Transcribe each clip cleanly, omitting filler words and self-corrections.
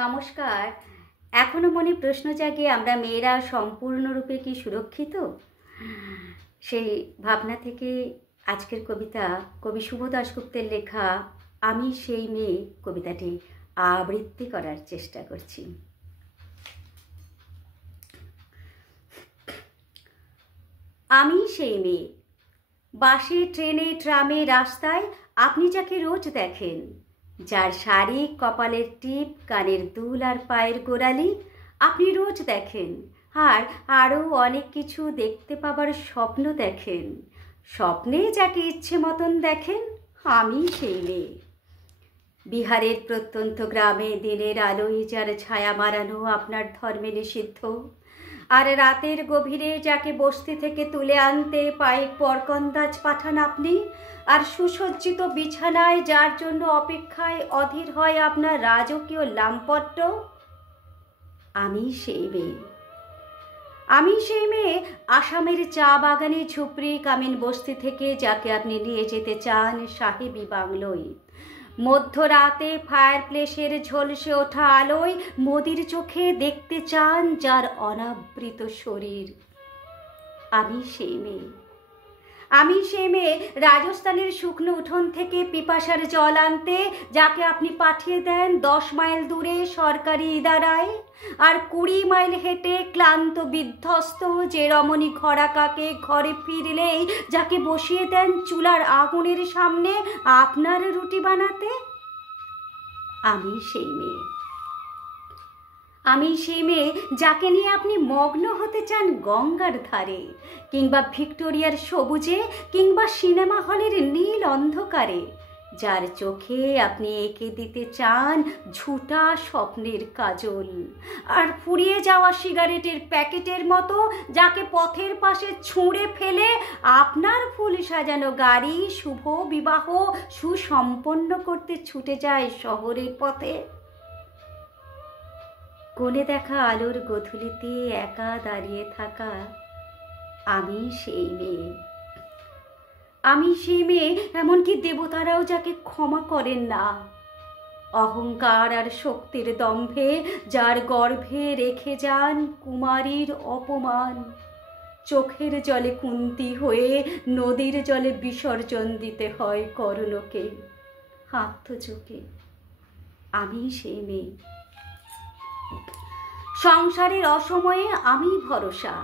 নমস্কার। এখনো মনে প্রশ্ন জাগে আমরা মেয়েরা সম্পূর্ণরূপে কি সুরক্ষিত? সেই ভাবনা থেকে আজকের কবিতা কবি শুভ দাশগুপ্তের লেখা আমি সেই মেয়ে কবিতাটি আবৃত্তি করার চেষ্টা করছি। আমি সেই মেয়ে, বাসে, ট্রেনে, ট্রামে, রাস্তায় আপনি যাকে রোজ দেখেন, যার শাড়ি, কপালের টিপ, কানের দুল আর পায়ের গোড়ালি আপনি রোজ দেখেন, আর আরও অনেক কিছু দেখতে পাবার স্বপ্ন দেখেন। স্বপ্নে যাকে ইচ্ছে মতন দেখেন, আমি সেই মেয়ে। বিহারের প্রত্যন্ত গ্রামে দিনের আলোয় যার ছায়া মারানো আপনার ধর্মে নিষিদ্ধ, আর রাতের গভীরে যাকে বস্তি থেকে তুলে আনতে পায়ে পরকন্দাজ পাঠান আপনি, আর সুসজ্জিত বিছানায় যার জন্য অপেক্ষায় অধীর হয় আপনার রাজকীয় লামপট্ট, আমি সেই মেয়ে। আমি সেই মেয়ে আসামের চা বাগানে ঝুপড়ি কামিন বস্তি থেকে যাকে আপনি নিয়ে যেতে চান সাহেবি বাংলোয়। মধ্যরাতে ফায়ার প্লেসের ঝলসে ওঠা আলোয় মোদির চোখে দেখতে চান যার অনাবৃত শরীর, আমি সেই মেয়ে। আমি সেই মেয়ে রাজস্থানের শুকনো উঠোন থেকে পিপাসার জল আনতে যাকে আপনি পাঠিয়ে দেন 10 মাইল দূরে সরকারি ইদারায়, আর 20 মাইল হেঁটে ক্লান্ত বিধ্বস্ত যে রমণী ঘরাকাকে ঘরে ফিরলেই যাকে বসিয়ে দেন চুলার আগুনের সামনে আপনার রুটি বানাতে, আমি সেই মেয়ে। আমি সেই মেয়ে যাকে নিয়ে আপনি মগ্ন হতে চান গঙ্গার ধারে, কিংবা ভিক্টোরিয়ার সবুজে, কিংবা সিনেমা হলের নীল অন্ধকারে, যার চোখে আপনি এঁকে দিতে চান ঝুটা স্বপ্নের কাজল, আর ফুরিয়ে যাওয়া সিগারেটের প্যাকেটের মতো যাকে পথের পাশে ছুঁড়ে ফেলে আপনার ফুল সাজানো গাড়ি শুভ বিবাহ সুসম্পন্ন করতে ছুটে যায় শহরের পথে। কোণে দেখা আলোর গধূলিতে একা দাঁড়িয়ে থাকা আমি সেই মেয়ে। আমি সেই মেয়ে এমনকি দেবতারাও যাকে ক্ষমা করেন না, অহংকার আর শক্তির দম্ভে যার গর্ভে রেখে যান কুমারীর অপমান, চোখের জলে কুন্তি হয়ে নদীর জলে বিসর্জন দিতে হয় কর্ণকে আত্মচোখে, আমি সেই মেয়ে। সংসারের অসময়ে আমি ভরসা,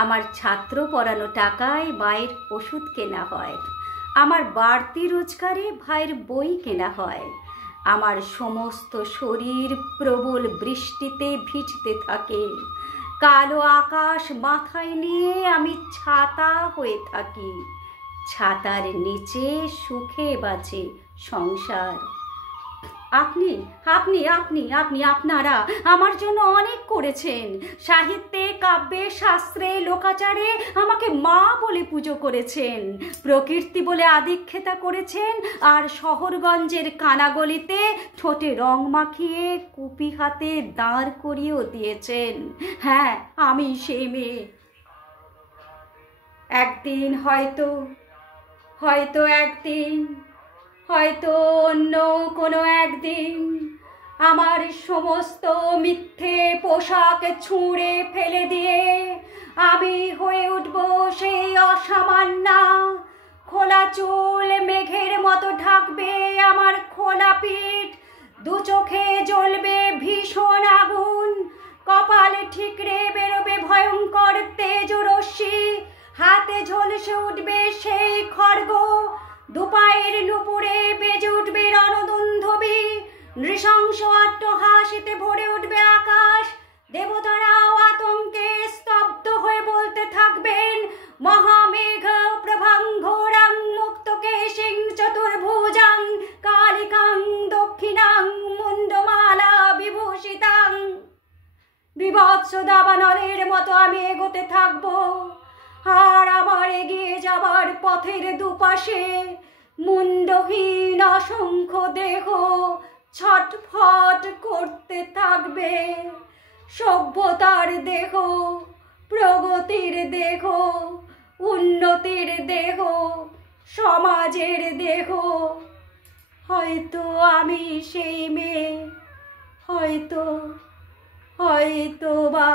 আমার ছাত্র পড়ানো টাকায় মায়ের ওষুধ কেনা হয়, আমার বাড়তি রোজগারে ভাইয়ের বই কেনা হয়, আমার সমস্ত শরীর প্রবল বৃষ্টিতে ভিজতে থাকে, কালো আকাশ মাথায় নিয়ে আমি ছাতা হয়ে থাকি, ছাতার নিচে সুখে বাঁচে সংসার। আপনি আপনি আপনি আপনি আপনারা আমার জন্য অনেক করেছেন, সাহিত্যে, কাব্যে, শাস্ত্রে, লোকাচারে আমাকে মা বলে পুজো করেছেন, প্রকৃতি বলে আদিক্ষেতা করেছেন, আর শহরগঞ্জের কানাগলিতে ঠোঁটে রং মাখিয়ে কুপি হাতে দাঁড় করিয়েও দিয়েছেন। হ্যাঁ, আমি সেই মেয়ে। একদিন হয়তো একদিন, হয়তো অন্য কোনো একদিন আমার সমস্ত মিথ্যে পোশাক ছুঁড়ে ফেলে দিয়ে আমি হয়ে উঠব সেই অসামান্যা। খোলা চুল মেঘের মতো ঢাকবে আমার খোলা পিঠ, দু চোখে জ্বলবে ভীষণ আগুন, কপালে ঠিকরে বেরোবে ভয়ঙ্কর তেজ রশ্মি, হাতে ঝলসে উঠবে সেই খড়গ, দুপায়ের নুপুরে বেজে উঠবে রণদুন্ধবী, নৃশংস অট্টহাসিতে ভরে উঠবে আকাশ, দেবতারাও আতঙ্কে স্তব্ধ হয়ে বলতে থাকবেন মহামেঘ প্রভাঙ্ঘোরাং মুক্তকেশিং চতুর্ভুজাং কালিকাং দক্ষিণাং মুন্ডমালা বিভূষিতাং। বিভৎস দাবানলের মতো আমি এগোতে থাকবো, আর আমার এগিয়ে যাবার পথের দুপাশে মুন্ডহীন অসংখ্য দেহ ছটফট করতে থাকবে। সভ্যতার দেহ, প্রগতির দেহ, উন্নতির দেহ, সমাজের দেহ। হয়তো আমি সেই মেয়ে, হয়তো হয়তো বা